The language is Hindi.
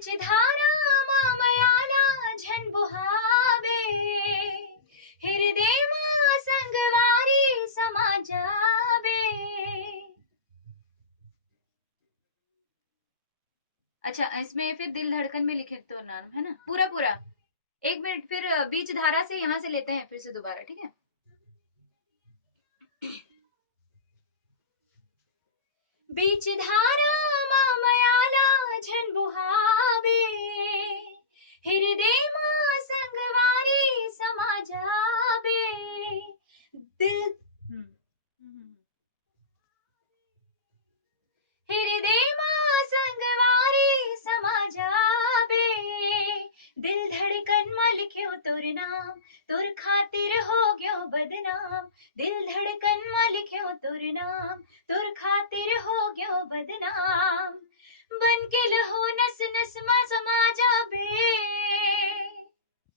बीच धारा मामयाला झन बुहावे हृदय मा संगवारी समा जावे। अच्छा, इसमें फिर दिल धड़कन में लिखे तो नाम है ना पूरा पूरा। एक मिनट, फिर बीच धारा से यहाँ से लेते हैं फिर से दोबारा, ठीक है। बीच धारा मामयाला झन बुहावे हृदय मा संगवारी समा जावे। दिल हृदय मा संगवारी समा जावे। दिल धड़कन मा लिख्यो तोर नाम, तोर खातिर हो गयो बदनाम। दिल धड़कन मा लिख्यो तोर नाम, तोर खातिर हो गयो बदनाम। बन के लहो नस नस मा समा